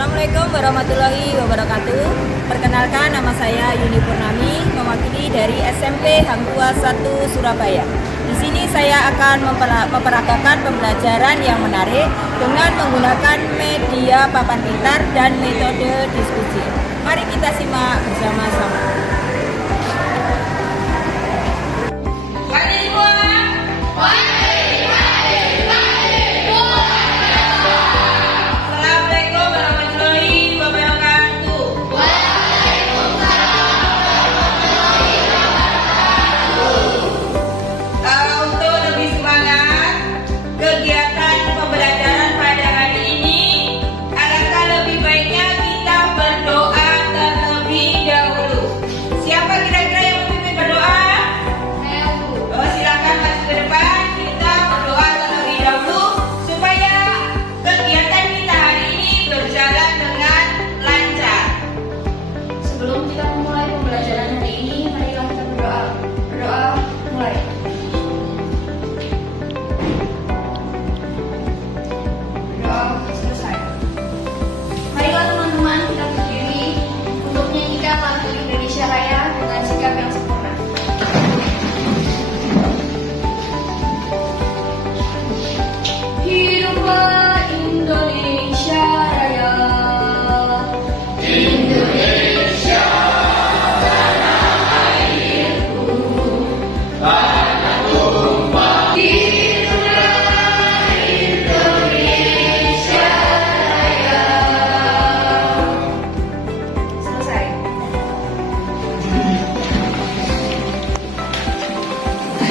Assalamualaikum warahmatullahi wabarakatuh. Perkenalkan, nama saya Yuni Purnami, mewakili dari SMP Hang Tuah 1 Surabaya. Di sini saya akan memperagakan pembelajaran yang menarik dengan menggunakan media papan pintar dan metode diskusi. Mari kita simak bersama-sama.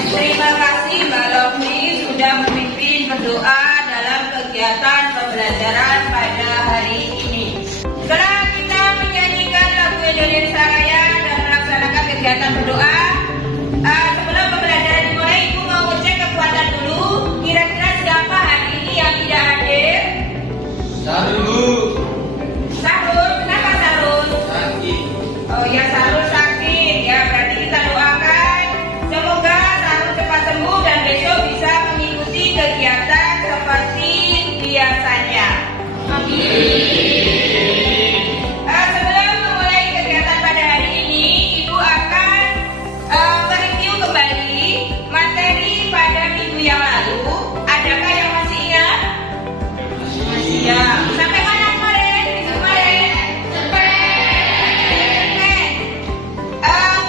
Terima kasih Mbak Lovely sudah memimpin berdoa dalam kegiatan pembelajaran pada hari ini. Setelah kita menyanyikan lagu Indonesia Raya dan melaksanakan kegiatan berdoa, sebelum pembelajaran dimulai, Ibu mau cek kekuatan dulu. Kira-kira siapa hari ini yang tidak hadir? Sarul. Sarul, kenapa Sarul? Sakit. Oh ya, Sarul sakit ya, berarti kita doakan semoga Sarul cepat sembuh dan besok bisa mengikuti kegiatan seperti biasanya. Amin. Sebelum memulai kegiatan pada hari ini, Ibu akan mereview kembali materi pada minggu yang lalu. Adakah yang masih ingat? Masih ya. Sampai mana kemarin?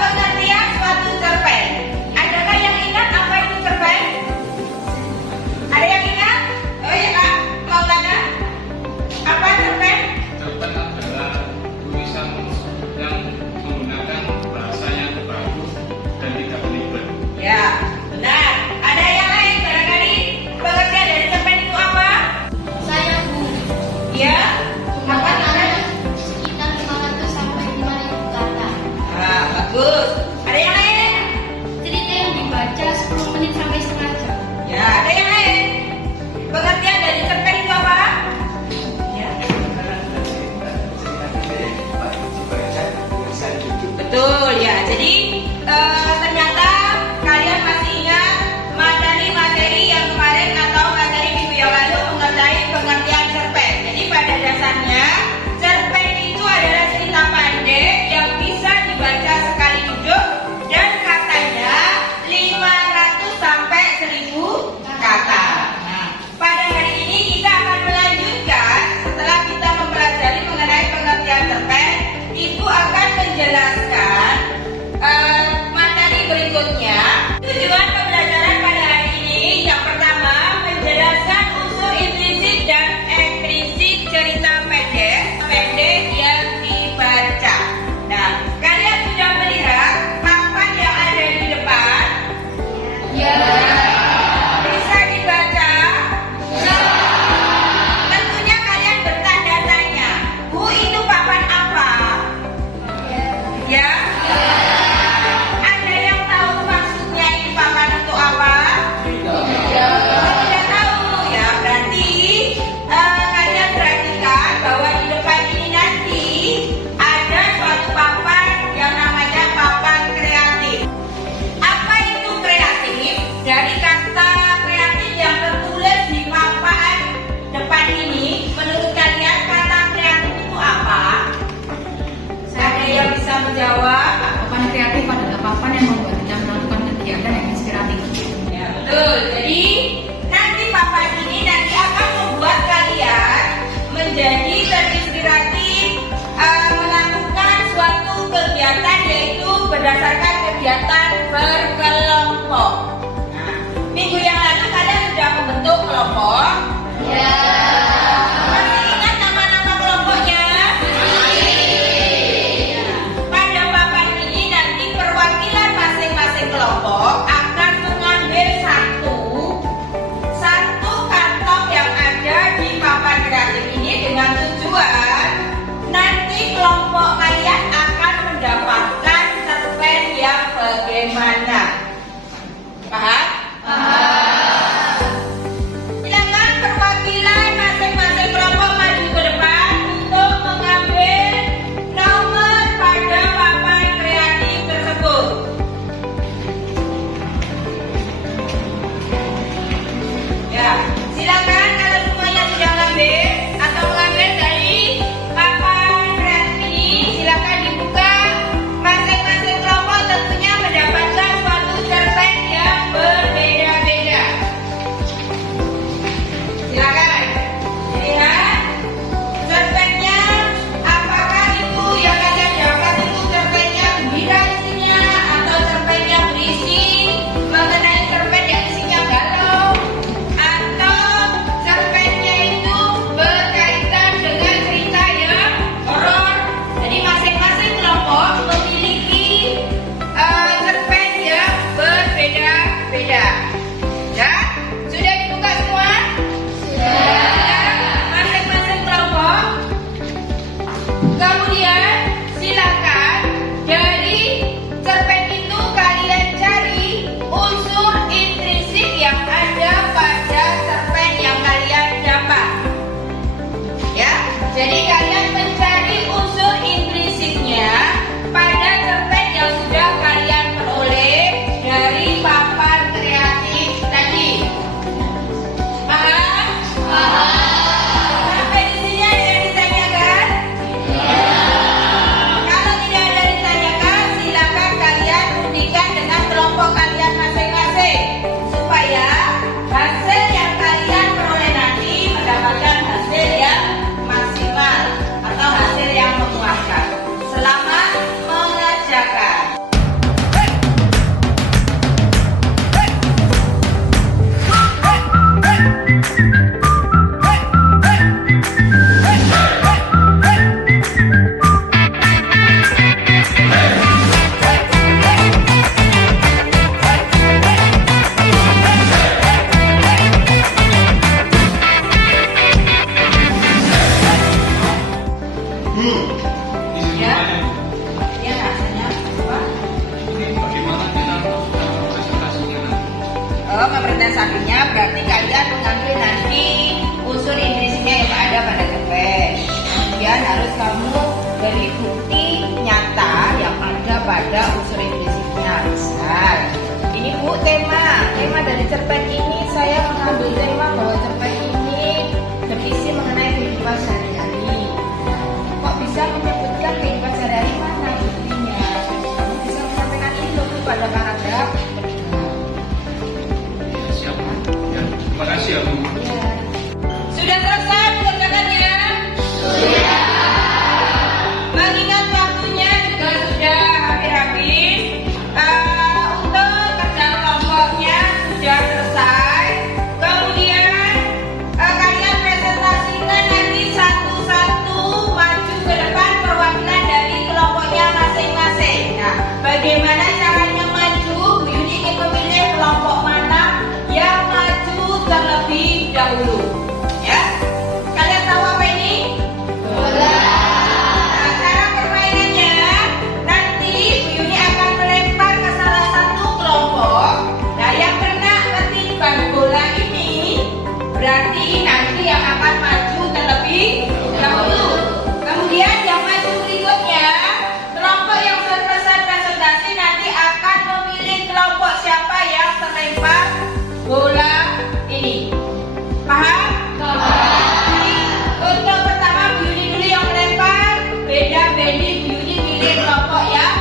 Pengertian suatu cerpen. Adakah yang ingat apa itu cerpen? Ada yang ingat? Oh ya Kak Maulana. Apa cerpen? Cerpen adalah tulisan yang menggunakan bahasa yang bagus dan tidak belibet. Ya, benar. Ada yang lain barangkali pengertian dari cerpen itu apa? Saya Bu, Ya. Apa namanya? sekitar 500 sampai 5.000 kata. Bagus. Ada yang lain? Cerita yang dibaca 10 menit sampai setengah jam. Ya, ada yang lain? Pengertian dari cerpen itu apa? Ya. Betul ya. Jadi ternyata kalian masih ingat materi-materi yang kemarin atau materi minggu yang lalu mengenai pengertian cerpen. Jadi pada Jadi kalian mencari unsur implisitnya pada cerpen yang sudah kalian peroleh dari papan kreatif tadi. Paham? Sampai di sini ada yang ditanyakan? Kalau tidak ada yang ditanyakan, silakan kalian rundikan dengan kelompok kalian masing-masing supaya hasil yang kalian peroleh nanti mendapatkan hasil yang maksimal atau hasil yang memuaskan. Selamat mengerjakan. Izin Ya. bertanya, Bu. Ya, hasilnya apa? Ini bagaimana kita melakukan presentasinya nanti? Oh, presentasinya berarti kalian mengambil nanti unsur implisitnya yang ada pada cerpen. Kemudian harus kamu beri bukti nyata yang ada pada unsur implisitnya. Misal, ini Bu tema dari cerpen ini saya mengambil tema bahwa cerpen ini berisi mengenai kehidupan sehari-hari. Kok bisa menyebutkan kehidupan sehari-hari, mana buktinya? Kamu bisa menyampaikan itu pada paragraf. Siap, Bu. Ya, terima kasih ya, Bu. Sudah selesai mengerjakannya? Sudah. Mengingat waktunya juga sudah hampir-habis, untuk kerja kelompoknya sudah selesai. Kemudian kalian presentasikan nanti satu-satu maju ke depan perwakilan dari kelompoknya masing-masing. Nah, bagaimana caranya maju? Bu Yuni ingin memilih kelompok mana yang maju terlebih dahulu. Ya, kalian tahu apa ini? Nah, cara permainannya nanti Bu Yuni akan melempar ke salah satu kelompok. Nah, yang kena ketiban bola ini berarti nanti yang akan maju terlebih dahulu. Kemudian yang maju berikutnya, kelompok yang selesai presentasi nanti akan memilih kelompok siapa yang terlempar bola ini. Paham? Jadi, untuk pertama Bu Yuni dulu yang melempar, beda-beda Bu Yuni pilih kelompok yang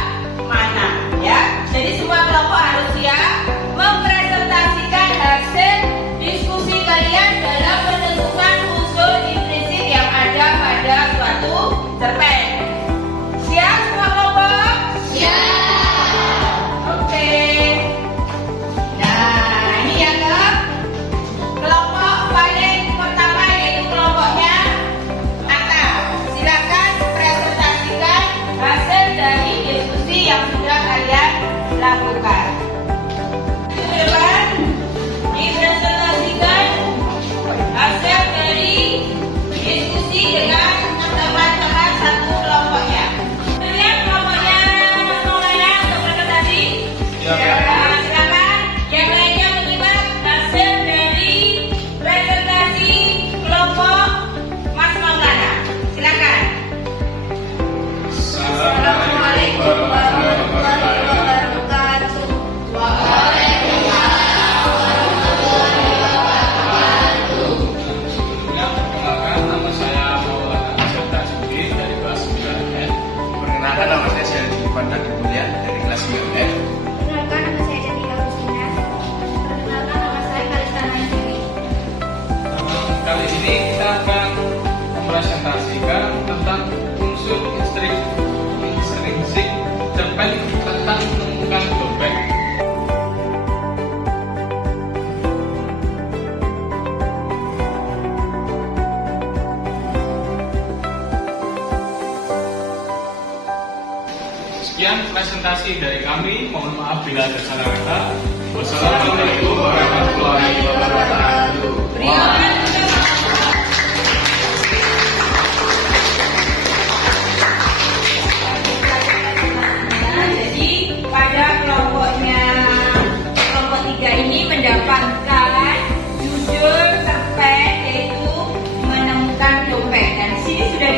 mana, ya. Jadi semua kelompok harus siap mempresentasikan hasil diskusi kalian dalam menentukan unsur implisit yang ada pada suatu cerpen. Siap semua kelompok? Siap. Oke. Nah, ini yang kelompok paling pertama yaitu kelompoknya Ata. Silakan presentasikan hasil dari diskusi yang sudah kalian lakukan. Depan, dipresentasikan hasil dari diskusi dengan teman-teman satu kelompoknya. Kemudian kelompoknya Mas Maulana untuk presentasi. Ya, Pak. Silakan yang lainnya menyimak hasil dari presentasi kelompok Mas Maulana. Silakan. Assalamualaikum warahmatullahi wabarakatuh. Sebelumnya, perkenalkan nama saya Maulana Hasan Tasbih dari kelas 9F. Perkenalkan nama saya Syarif Pandang Mulia dari kelas 9F. Perkenalkan nama saya Jadila Agustina. Perkenalkan nama saya Kalista Nandiri. Kali ini kita akan mempresentasikan tentang unsur intrinsik cerpen tentang menemukan dompet. Sekian presentasi dari kami. Mohon maaf bila ada salah kata. Wassalamualaikum warahmatullahi wabarakatuh. Berikan jadi pada kelompoknya kelompok 3 ini mendapatkan judul cerpen yaitu menemukan dompet. Dan di sini sudah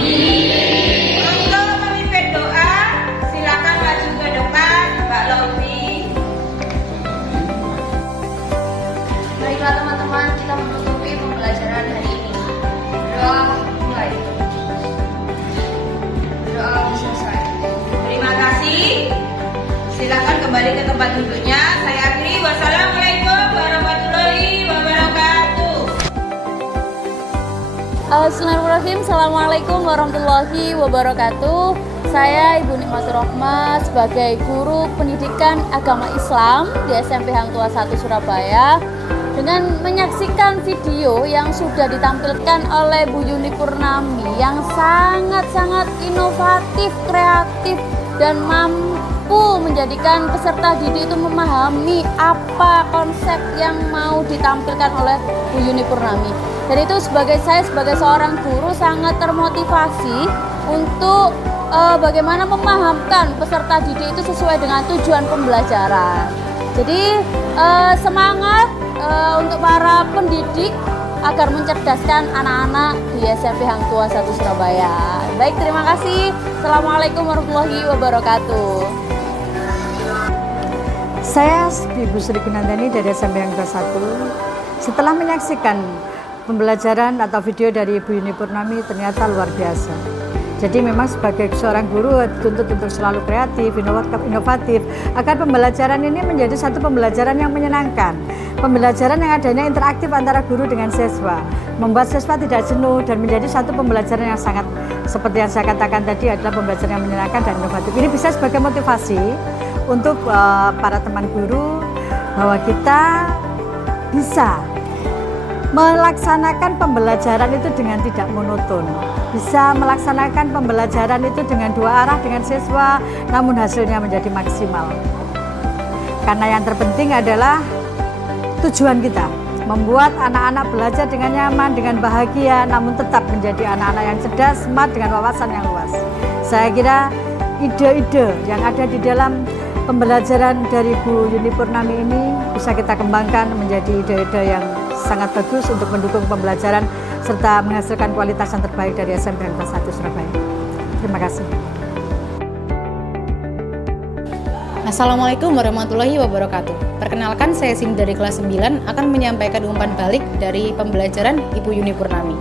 Untuk memimpin doa, silakan maju ke depan, Mbak Lofi. Baiklah teman-teman, kita menutupi pembelajaran hari ini. Doa mulai. Doa selesai. Terima kasih. Silakan kembali ke tempat duduknya. Saya akhiri. Wassalamualaikum warahmatullahi wabarakatuh. Bismillahirrahmanirrahim. Assalamualaikum warahmatullahi wabarakatuh. Saya Ibu Nikmatur Rohmah sebagai guru pendidikan agama Islam di SMP Hang Tuah 1 Surabaya. Dengan menyaksikan video yang sudah ditampilkan oleh Bu Yuni Purnami yang sangat-sangat inovatif, kreatif, dan mampu menjadikan peserta didik itu memahami apa konsep yang mau ditampilkan oleh Bu Yuni Purnami. Dan itu saya sebagai seorang guru sangat termotivasi untuk bagaimana memahamkan peserta didik itu sesuai dengan tujuan pembelajaran. Jadi semangat untuk para pendidik agar mencerdaskan anak-anak di SMP Hang Tuah 1 Surabaya. Baik, terima kasih. Assalamualaikum warahmatullahi wabarakatuh. Saya Ibu Sri Gunandani dari SMP Hang Tuah 1. Setelah menyaksikan pembelajaran atau video dari Ibu Yuni Purnami, ternyata luar biasa. Jadi memang sebagai seorang guru dituntut untuk selalu kreatif, inovatif, agar pembelajaran ini menjadi satu pembelajaran yang menyenangkan. Pembelajaran yang adanya interaktif antara guru dengan siswa, membuat siswa tidak jenuh dan menjadi satu pembelajaran yang sangat, seperti yang saya katakan tadi, adalah pembelajaran yang menyenangkan dan inovatif. Ini bisa sebagai motivasi untuk para teman guru bahwa kita bisa melaksanakan pembelajaran itu dengan tidak monoton, bisa melaksanakan pembelajaran itu dengan dua arah dengan siswa, namun hasilnya menjadi maksimal. Karena yang terpenting adalah tujuan kita, membuat anak-anak belajar dengan nyaman, dengan bahagia, namun tetap menjadi anak-anak yang cerdas, smart, dengan wawasan yang luas. Saya kira ide-ide yang ada di dalam pembelajaran dari Bu Yuni Purnami ini bisa kita kembangkan menjadi ide-ide yang sangat bagus untuk mendukung pembelajaran serta menghasilkan kualitas yang terbaik dari SMP Hang Tuah 1 Surabaya. Terima kasih. Assalamualaikum warahmatullahi wabarakatuh. Perkenalkan, saya Cindy dari kelas 9 akan menyampaikan umpan balik dari pembelajaran Ibu Yuni Purnami.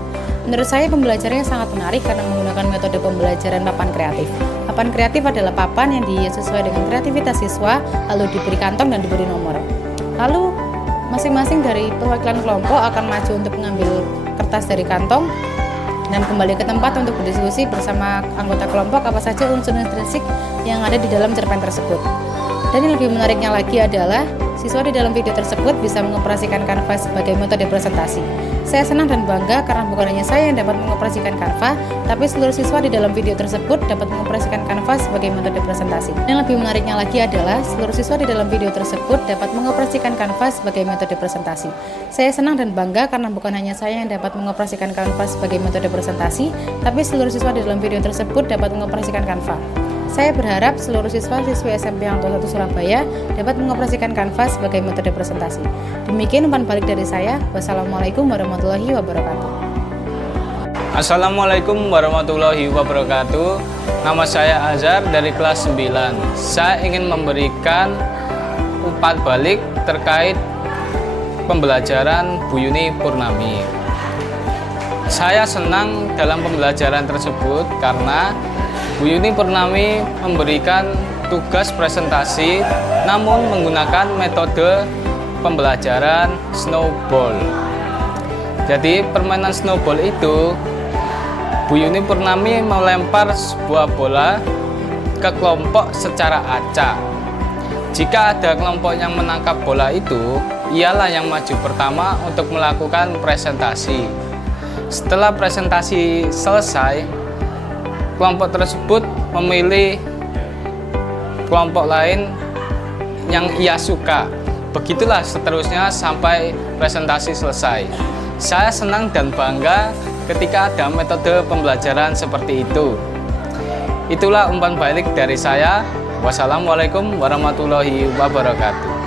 Menurut saya pembelajarannya sangat menarik karena menggunakan metode pembelajaran papan kreatif. Papan kreatif adalah papan yang sesuai dengan kreativitas siswa, lalu diberi kantong dan diberi nomor. Lalu masing-masing dari perwakilan kelompok akan maju untuk mengambil kertas dari kantong dan kembali ke tempat untuk berdiskusi bersama anggota kelompok apa saja unsur intrinsik yang ada di dalam cerpen tersebut. Dan yang lebih menariknya lagi adalah siswa di dalam video tersebut bisa mengoperasikan Canva sebagai metode presentasi. Saya senang dan bangga karena bukan hanya saya yang dapat mengoperasikan Canva, tapi seluruh siswa di dalam video tersebut dapat mengoperasikan Canva sebagai metode presentasi. Dan yang lebih menariknya lagi adalah seluruh siswa di dalam video tersebut dapat mengoperasikan Canva sebagai metode presentasi. Saya senang dan bangga karena bukan hanya saya yang dapat mengoperasikan Canva sebagai metode presentasi, tapi seluruh siswa di dalam video tersebut dapat mengoperasikan Canva. Saya berharap seluruh siswa-siswi SMP Hang Tuah 1 Surabaya dapat mengoperasikan Canva sebagai metode presentasi. Demikian umpan balik dari saya. Wassalamualaikum warahmatullahi wabarakatuh. Assalamualaikum warahmatullahi wabarakatuh. Nama saya Azhar dari kelas 9. Saya ingin memberikan umpan balik terkait pembelajaran Bu Yuni Purnami. Saya senang dalam pembelajaran tersebut karena Bu Yuni Purnami memberikan tugas presentasi namun menggunakan metode pembelajaran snowball. Jadi permainan snowball itu Bu Yuni Purnami melempar sebuah bola ke kelompok secara acak. Jika ada kelompok yang menangkap bola itu, ialah yang maju pertama untuk melakukan presentasi. Setelah presentasi selesai, kelompok tersebut memilih kelompok lain yang ia suka. Begitulah seterusnya sampai presentasi selesai. Saya senang dan bangga ketika ada metode pembelajaran seperti itu. Itulah umpan balik dari saya. Wassalamualaikum warahmatullahi wabarakatuh.